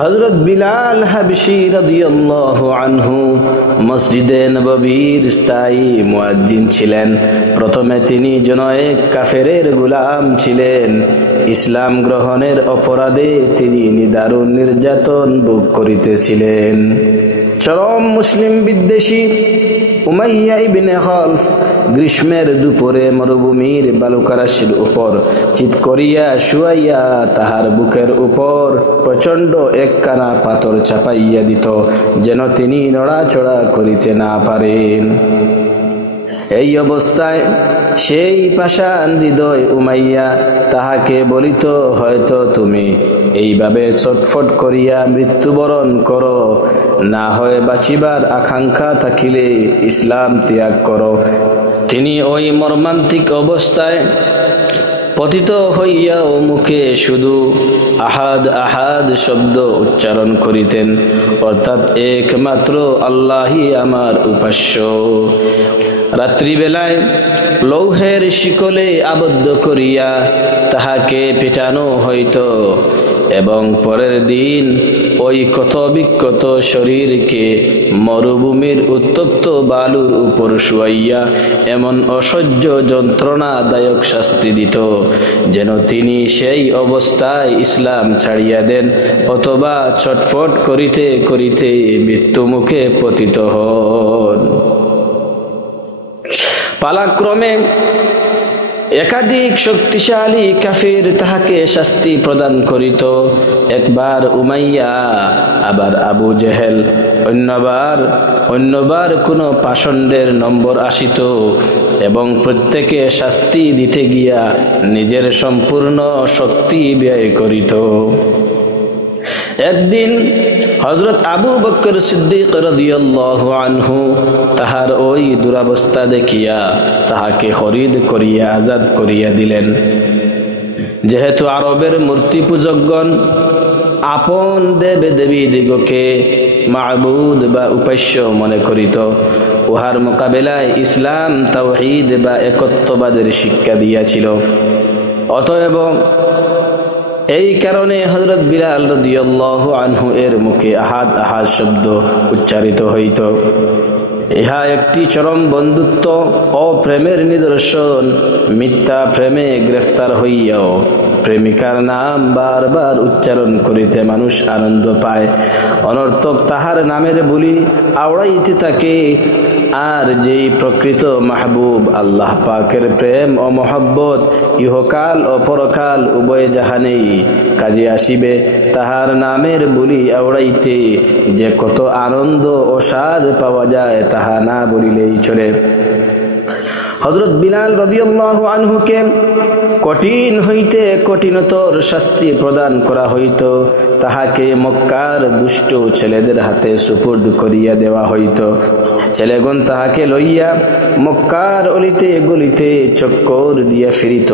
হযরত বিলাল হাবশী রাদিয়াল্লাহু আনহু মসজিদে নববীর স্থায়ী মুয়াজ্জিন ছিলেন। প্রথমে তিনি জনয়েক কাফেরের গোলাম ছিলেন। ইসলাম গ্রহণের অপরাধে তিনি নিদারুণ নির্যাতন ভোগ করিতেছিলেন। চরম মুসলিম বিদ্বেষী উমাইয়া ইবনে খালফ গ্রীষ্মের দুপুরে মরুভূমির বালুকারাশির উপর চিৎ করিয়া শুয়াইয়া তাহার বুকের উপর প্রচণ্ড একখানা পাথর চাপাইয়া দিত, যেন তিনি নড়াচড়া করিতে না পারেন। এই অবস্থায় সেই পাষাণ হৃদয় উমাইয়া তাহাকে বলিত, হয়তো তুমি এইভাবে ছটফট করিয়া মৃত্যুবরণ করো, না হয় বাঁচিবার আকাঙ্ক্ষা থাকিলে ইসলাম ত্যাগ করো। তিনি ওই মর্মান্তিক অবস্থায় পতিত হইয়াও মুখে শুধু আহাদ আহাদ শব্দ উচ্চারণ করিতেন, অর্থাৎ একমাত্র আল্লাহই আমার উপাস্য। রাত্রিবেলায় লৌহের শিকলে আবদ্ধ করিয়া তাহাকে পেটানো হইত এবং পরের দিন ওই ক্ষত বিক্ষত শরীরকে মরুভূমির উত্তপ্ত বালুর উপর শুয়াইয়া এমন অসহ্য যন্ত্রণাদায়ক শাস্তি দিত, যেন তিনি সেই অবস্থায় ইসলাম ছাড়িয়া দেন অথবা ছটফট করিতে করিতে মৃত্যুমুখে পতিত হন। পালাক্রমে একাধিক শক্তিশালী কাফির তাহাকে শাস্তি প্রদান করিত। একবার উমাইয়া, আবার আবু জেহেল, অন্যবার কোনো পাষণ্ডের নম্বর আসিত এবং প্রত্যেকে শাস্তি দিতে গিয়া নিজের সম্পূর্ণ শক্তি ব্যয় করিত। একদিন হযরত আবু বকর সিদ্দিক রাদিয়াল্লাহু আনহু তাহার ওই দুরাবস্থা দেখিয়া তাহাকে খরিদ করিয়া আজাদ করিয়া দিলেন। যেহেতু আরবের মূর্তি পূজকগণ আপন দেব দেবী দিগকে মাবুদ বা উপাস্য মনে করিত, উহার মোকাবেলায় ইসলাম তাওহীদ বা একত্ববাদের শিক্ষা দিয়াছিল। অতএব এই কারণে হযরত বিলাল রাদিয়াল্লাহু আনহু এর মুখে আহাদ আহাদ শব্দ উচ্চারিত হইত। ইহা একটি চরম বন্ধুত্ব ও প্রেমের নিদর্শন। মিথ্যা প্রেমে গ্রেফতার হইয়াও প্রেমিকার নাম বারবার উচ্চারণ করিতে মানুষ আনন্দ পায়, অনর্থক তাহার নামের বুলি আওড়াইতে থাকে। আর যেই প্রকৃত মাহবুব আল্লাহ পাকের প্রেম ও মহব্বত ইহকাল ও পরকাল উভয় জাহানেই কাজে আসিবে, তাহার নামের বুলি আওড়াইতে যে কত আনন্দ ও স্বাদ পাওয়া যায় তাহা না বলিলেই চলে। হযরত বিলাল রাদিয়াল্লাহু আনহুকে কঠিন হইতে কঠিনতর শাস্তি প্রদান করা হইত। তাহাকে মক্কার দুষ্ট ছেলেদের হাতে সুপুর্দ করিয়া দেওয়া হইত। ছেলেগণ তাহাকে লইয়া মক্কার অলিতে গলিতে চক্কর দিয়া ফিরিত।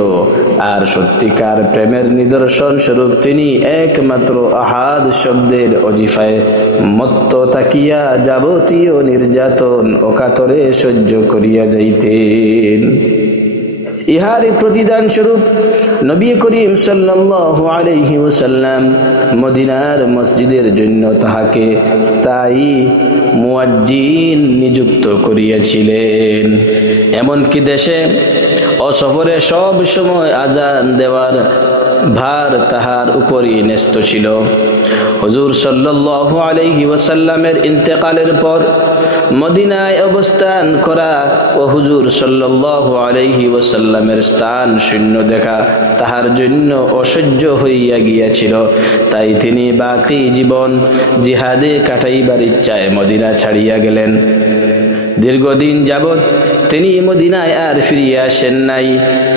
আর সত্যিকার প্রেমের নিদর্শন স্বরূপ তিনি একমাত্র আহাদ শব্দের অজিফায় মত্ত তাকিয়া যাবতীয় নির্যাতন অকাতরে সহ্য করিয়া যাইতেন। ইহার প্রতিদান স্বরূপ নবী করিম সাল্লাল্লাহু আলাইহি ওয়াসাল্লাম মদিনার মসজিদের জন্য তাহাকে স্থায়ী মুয়াজ্জিন নিযুক্ত করিয়াছিলেন। এমনকি দেশে ও সফরে সব সময় আজান দেওয়ার ভার তাহার উপরই ন্যস্ত ছিল। হুজুর সাল্লাল্লাহু আলাইহি ওয়াসাল্লামের ইন্তেকালের পর মদিনায় অবস্থান করা ও হুজুর সাল্লাল্লাহু আলাইহি ওয়াসাল্লামের স্থান শূন্য দেখা তাহার জন্য অসহ্য হইয়া গিয়াছিল। তাই তিনি বাকি জীবন জিহাদে কাটাইবার ইচ্ছায় মদিনা ছাড়িয়া গেলেন। দীর্ঘদিন যাবৎ তিনি মদিনায় আর ফিরিয়া আসেন নাই।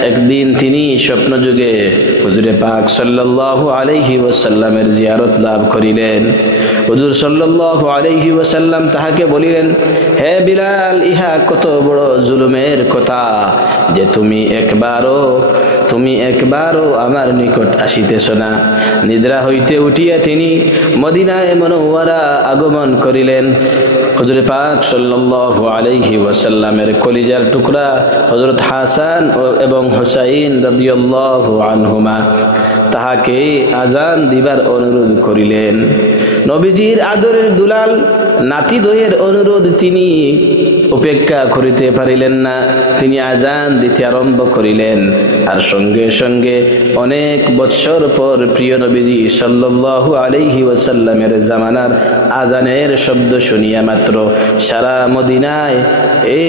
একদিন তিনি স্বপ্নযুগে হুজুরে পাক সাল্লাল্লাহু আলাইহি ওয়াসাল্লামের জিয়ারত লাভ করিলেন। হুজুর সাল্লাল্লাহু আলাইহি ওয়াসাল্লাম তাহাকে বলিলেন, হে বিলাল, ইহা কত বড় জুলুমের কথা যে তুমি একবারও আমার নিকট আসিতেছ না। নিদ্রা হইতে উঠিয়া তিনি মদিনায় মুনাওয়ারা আগমন করিলেন। হুজুর পাক সাল্লাল্লাহু আলাইহি ওয়াসাল্লামের কলিজার টুকরা হযরত হাসান এবং হুসাইন রাদিয়াল্লাহু আনহুমা তাহাকে আজান দিবার অনুরোধ করিলেন। নবীজির আদরের দুলাল নাতিদ্বয়ের অনুরোধ তিনি উপেক্ষা করিতে পারিলেন না। তিনি আজান দিতে আরম্ভ করিলেন। আর সঙ্গে সঙ্গে অনেক বৎসর পর প্রিয় নবীজি সাল্লাল্লাহু আলাইহি ওয়াসাল্লামের জামানার আজানের শব্দ শুনিয়া মাত্র সারা মদিনায়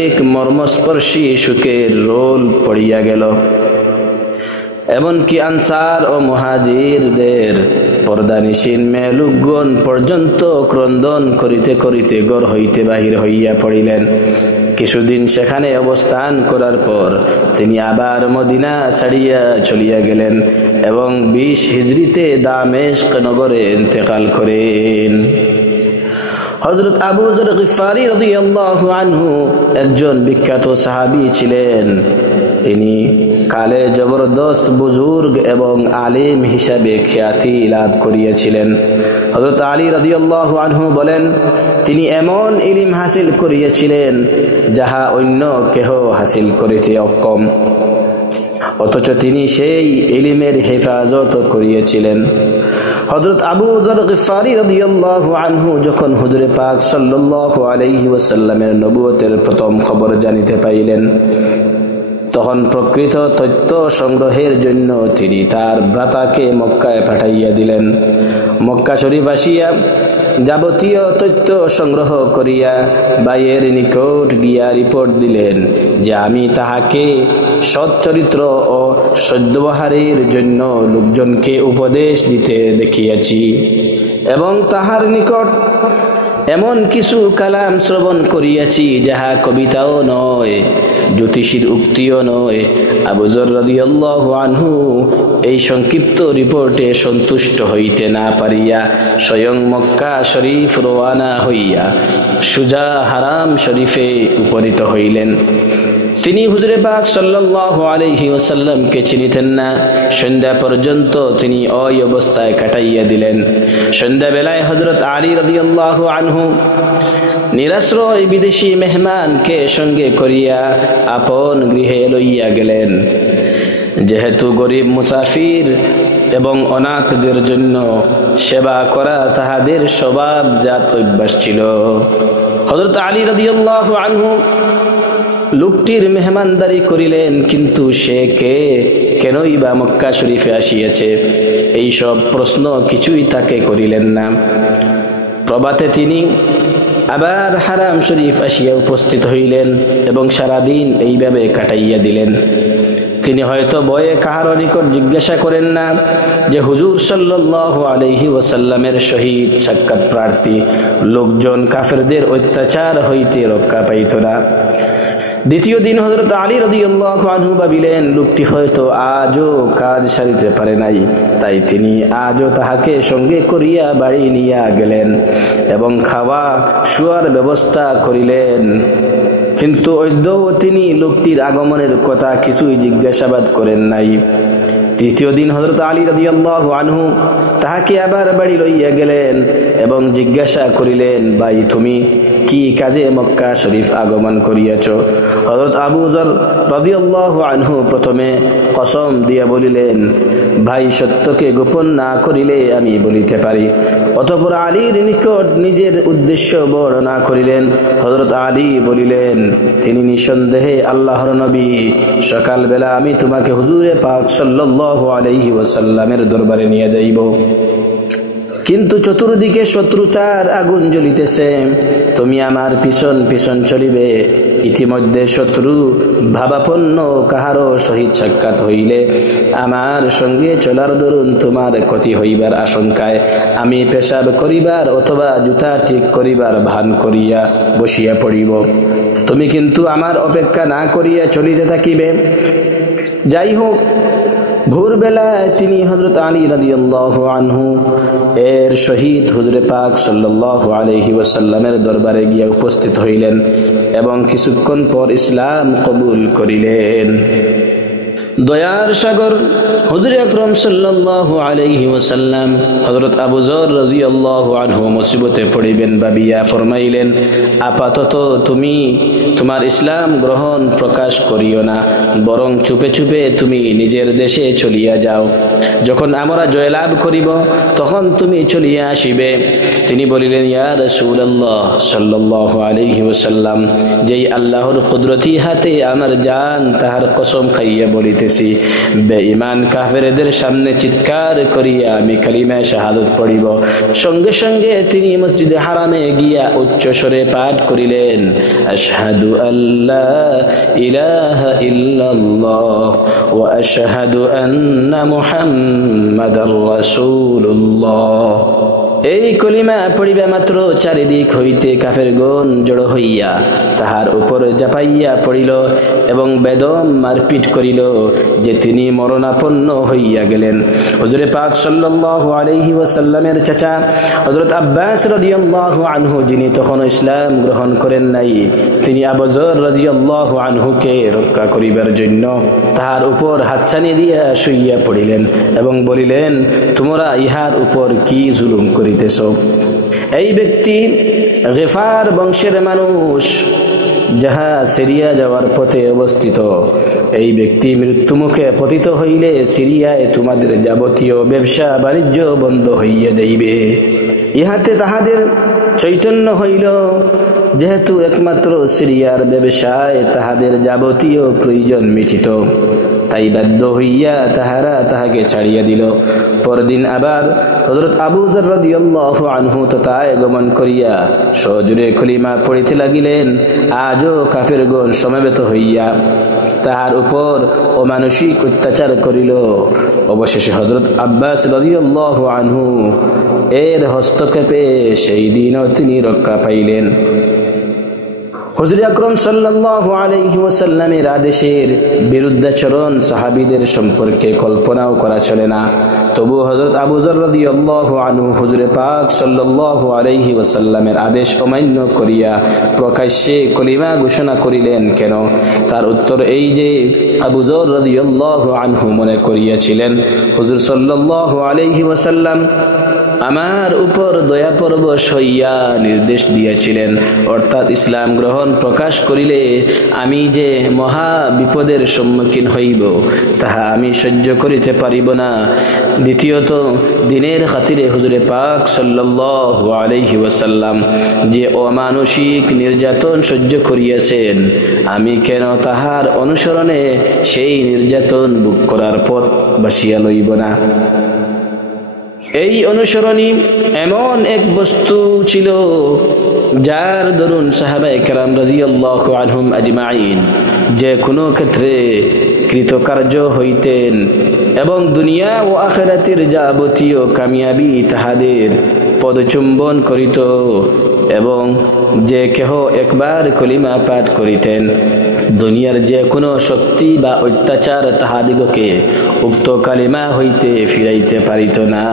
এক মর্মস্পর্শী সুখের রোল পড়িয়া গেল। এমনকি আনসার ও মুহাজিরদের পর্দানিশীন মেলুকগণ পর্যন্ত ক্রন্দন করিতে করিতে ঘর হইতে বাহির হইয়া পড়িলেন। কিছুদিন সেখানে অবস্থান করার পর তিনি আবার মদিনা ছাড়িয়া চলিয়া গেলেন এবং 20 হিজরিতে দামেস্ক নগরে ইন্তেকাল করেন। হযরত আবু যর গিফারি রাদিয়াল্লাহু আনহু একজন বিখ্যাত সাহাবী ছিলেন। তিনি কালে জবরদস্ত বুজুর্গ এবং আলিম হিসাবে খ্যাতি লাভ করিয়াছিলেন। হযরত আলী রাদিয়াল্লাহু আনহু বলেন, তিনি এমন ইলম হাসিল করিয়াছিলেন যাহা অন্য কেহ হাসিল করিতে অক্ষম, অথচ তিনি সেই ইলমের হেফাজত করিয়াছিলেন। হযরত আবু যর গিফারি রাদিয়াল্লাহু আনহু যখন হুজুরে পাক সাল্লাল্লাহু আলাইহি ওয়াসাল্লামের নবুয়তের প্রথম খবর জানিতে পাইলেন, তখন প্রকৃত তথ্য সংগ্রহের জন্য তিনি তার ভ্রাতাকে মক্কায় পাঠাইয়া দিলেন। মক্কা শরীফ আসিয়া যাবতীয় তথ্য সংগ্রহ করিয়া ভাইয়ের নিকট গিয়া রিপোর্ট দিলেন যে আমি তাহাকে সৎ চরিত্র ও সদ্ব্যবহারের জন্য লোকজনকে উপদেশ দিতে দেখিয়াছি এবং তাহার নিকট এমন কিছু কালাম শ্রবণ করিয়াছি যাহা কবিতাও নয়, জ্যোতিষীর উক্তিও নয়। আবু যর রাদিয়াল্লাহু আনহু এই সংক্ষিপ্ত রিপোর্টে সন্তুষ্ট হইতে না পারিয়া স্বয়ং মক্কা শরীফ রওয়ানা হইয়া সুজা হারাম শরীফে উপনীত হইলেন। তিনি হুজুরে পাক সাল্লাল্লাহু আলাইহি ওয়াসাল্লামকে চিনিতেন না। সন্ধ্যা পর্যন্ত তিনি ওই অবস্থায় কাটাইয়া দিলেন। সন্ধ্যাবেলায় হযরত আলী রাদিয়াল্লাহু আনহু নিরাশ্রয় বিদেশি মেহমানকে সঙ্গে করিয়া আপন গৃহে লইয়া গেলেন। যেহেতু গরিব মুসাফির এবং অনাথদের জন্য সেবা করা তাহাদের স্বভাবজাত অভ্যাস ছিল। হযরত আলী রাদিয়াল্লাহু আনহু লোকটির মেহমানদারি করিলেন, কিন্তু সে কে, কেনই বা মক্কা শরীফে আসিয়াছে, এই সব প্রশ্ন কিছুই তাকে করিলেন না। প্রভাতে তিনি আবার হারাম শরীফ আসিয়া উপস্থিত হইলেন এবং সারাদিন এইভাবে কাটাইয়া দিলেন। তিনি হয়তো ভয়ে কাহার নিকট জিজ্ঞাসা করেন না যে হুজুর সাল্লাল্লাহু আলাইহি ওয়াসাল্লামের সহিত সাক্ষাৎ প্রার্থী লোকজন কাফেরদের অত্যাচার হইতে রক্ষা পাইত না। দ্বিতীয় দিন হযরত আলী রাদিয়াল্লাহু আনহু ভাবিলেন, লোকটি হয়তো আজও কাজ সারিতে পারে নাই, তাই তিনি আজও তাহাকে সঙ্গে করিয়া বাড়ি নিয়ে গেলেন এবং খাওয়া শুয়ার ব্যবস্থা করিলেন। কিন্তু অদ্যও তিনি লোকটির আগমনের কথা কিছুই জিজ্ঞাসাবাদ করেন নাই। তৃতীয় দিন হযরত আলী রাদিয়াল্লাহু আনহু তাহাকে আবার বাড়ি লইয়া গেলেন এবং জিজ্ঞাসা করিলেন, ভাই তুমি কি কাজে মক্কা শরীফ আগমন করিয়াছ? হযরত আবু যর রাদিয়াল্লাহু আনহু প্রথমে কসম দিয়া বলিলেন, ভাই সত্যকে গোপন না করিলে আমি বলিতে পারি। অতঃপর আলীর নিকট নিজের উদ্দেশ্য বর্ণনা করিলেন। হযরত আলী বলিলেন, তিনি নিঃসন্দেহে আল্লাহর নবী। সকালবেলা আমি তোমাকে হুজুরে পাক সাল্লাল্লাহু আলাইহি ওয়াসাল্লামের দরবারে নিয়ে যাইব, কিন্তু চতুর্দিকে শত্রুতার আগুন জ্বলিতেছে, তুমি আমার পিছন পিছন চলিবে। ইতিমধ্যে শত্রু ভাবাপন্ন কাহারও সহিত সাক্ষাৎ হইলে আমার সঙ্গে চলার দরুন তোমার ক্ষতি হইবার আশঙ্কায় আমি পেশাব করিবার অথবা জুতা ঠিক করিবার ভান করিয়া বসিয়া পড়িব। তুমি কিন্তু আমার অপেক্ষা না করিয়া চলিতে থাকিবে। যাই হোক, ভোরবেলায় তিনি হযরত আলী রাদিয়াল্লাহু আনহু এর সহিত হুজুরে পাক সাল্লাল্লাহু আলাইহি ওয়াসাল্লামের দরবারে গিয়া উপস্থিত হইলেন এবং কিছুক্ষণ পর ইসলাম কবুল করিলেন। দয়ার সাগর হুজুরে আকরাম সাল্লাল্লাহু আলাইহি ওয়াসাল্লাম হযরত আবু যর রাদিয়াল্লাহু আনহু মুসিবতে পড়িবেন ভাবিয়া ফরমাইলেন, আপাতত তুমি তোমার ইসলাম গ্রহণ প্রকাশ করিও না, বরং চুপে চুপে তুমি নিজের দেশে চলিয়া যাও। যখন আমরা জয়লাভ করিব তখন তুমি চলিয়া আসিবে। তিনি বলিলেন, ইয়া রাসূলুল্লাহ সাল্লাল্লাহু আলাইহি ওয়াসাল্লাম, যেই আল্লাহর কুদরতি হাতে আমার জান তাহার কসম খাইয়া বলিতেছি, বেঈমান কাফেরদের সামনে চিৎকার করিয়া আমি কালিমা শাহাদাত পড়িব। সঙ্গে সঙ্গে তিনি মসজিদে হারামে গিয়া উচ্চ স্বরে পাঠ করিলেন, আশহাদু আল্লা ইলাহা ইল্লাল্লাহ ওয়া আশহাদু আন্না মুহাম্মাদার রাসূলুল্লাহ। এই কলিমা পড়িবা মাত্র চারিদিক হইতে কাফেরগণ জড়ো হইয়া তাহার উপর জাপাইয়া পড়িল এবং বেদম মারপিট করিল যে তিনি মরণাপন্ন হইয়া গেলেন। হুজুরে পাক সাল্লাল্লাহু আলাইহি ওয়াসাল্লামের চাচা হযরত আব্বাস রাদিয়াল্লাহু আনহু, যিনি তখন ইসলাম গ্রহণ করেন নাই, তিনি আবু যর রাদিয়াল্লাহু আনহুকে রক্ষা করিবার জন্য তাহার উপর হাতছানি দিয়া শুইয়া পড়িলেন এবং বলিলেন, তোমরা ইহার উপর কি জুলুম করিতেছ? এই ব্যক্তি গিফার বংশের মানুষ, যাহা সিরিয়া যাওয়ার পথে অবস্থিত। এই ব্যক্তি মৃত্যুমুখে পতিত হইলে সিরিয়ায় তোমাদের যাবতীয় ব্যবসা বাণিজ্য বন্ধ হইয়া যাইবে। ইহাতে তাহাদের চৈতন্য হইল, যেহেতু একমাত্র সিরিয়ার ব্যবসায় তাহাদের যাবতীয় প্রয়োজন মিটিত, তাই বাধ্য হইয়া তাহারা তাহাকে ছাড়িয়া দিল। পরদিন আবার হযরত আবু যর রাদিয়াল্লাহু আনহু তথায় গমন করিয়া সজোরে কলিমা পড়িতে লাগিলেন। আজও কাফেরগণ সমবেত হইয়া তাহার উপর অমানুষিক অত্যাচার করিল। অবশেষে হযরত আব্বাস রাদিয়াল্লাহু আনহু এর হস্তক্ষেপে সেই দিনও তিনি রক্ষা পাইলেন। হুজুর আকরাম সাল্লাল্লাহু আলাইহি ওয়াসাল্লামের আদেশের বিরুদ্ধাচরণ সাহাবীদের সম্পর্কে কল্পনাও করা চলে না। তবু হযরত আবু যর রাদিয়াল্লাহু আনহু হুজুর পাক সাল্লাল্লাহু আলাইহি ওয়াসাল্লামের আদেশ অমান্য করিয়া প্রকাশ্যে কলিমা ঘোষণা করিলেন কেন? তার উত্তর এই যে, আবু যর রাদিয়াল্লাহু আনহু মনে করিয়াছিলেন হুজুর সাল্লাল্লাহু আলাইহি ওয়াসাল্লাম আমার উপর দয়া পরবশ হইয়া নির্দেশ দিয়েছিলেন, অর্থাৎ ইসলাম গ্রহণ প্রকাশ করিলে আমি যে মহা বিপদের সম্মুখীন হইব তাহা আমি সহ্য করিতে পারিব না। দ্বিতীয়ত, দিনের খাতিরে হুজুরে পাক সাল্লাল্লাহু আলাইহি ওয়াসাল্লাম যে অমানসিক নির্যাতন সহ্য করিয়াছেন, আমি কেন তাহার অনুসরণে সেই নির্যাতন ভোগ করার পথ বাসিয়া লইব না। এই অনুসরণী এমন এক বস্তু ছিল যার দরুন সাহাবায়ে কেরাম রাদিয়াল্লাহু আনহুম আজমাইন যে কোনো ক্ষেত্রে কৃতকার্য হইতেন এবং দুনিয়া ও আখিরাতের যাবতীয় কামিয়াবি তাহাদের পদচুম্বন করিত। এবং যে কেহ একবার কলিমা পাঠ করিতেন, দুনিয়ার যে কোনো শক্তি বা অত্যাচার তাহাদিগকে উক্ত কালিমা হইতে ফিরাইতে পারিত না।